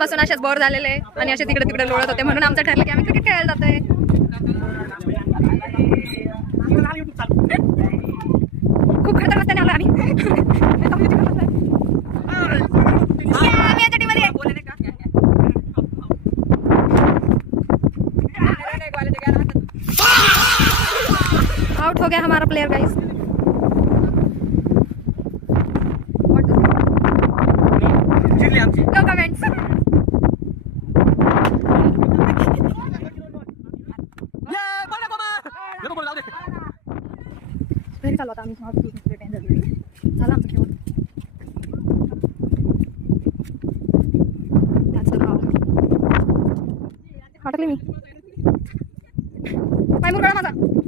बसून असेच बोर झालेले आणि असे तिकडे तिकडे लोळत होते, म्हणून आमचं ठरलं की आम्ही क्रिकेट खेळायला जातोय. खूप खतरनाक रस्त्याने आलो आम्ही. आउट हो गया हमारा प्लेयर गाइस. No comments. घरी चालू आता आम्ही. झालं आमचं खेळून. अटकली मी. पाय मुरगळा माझा.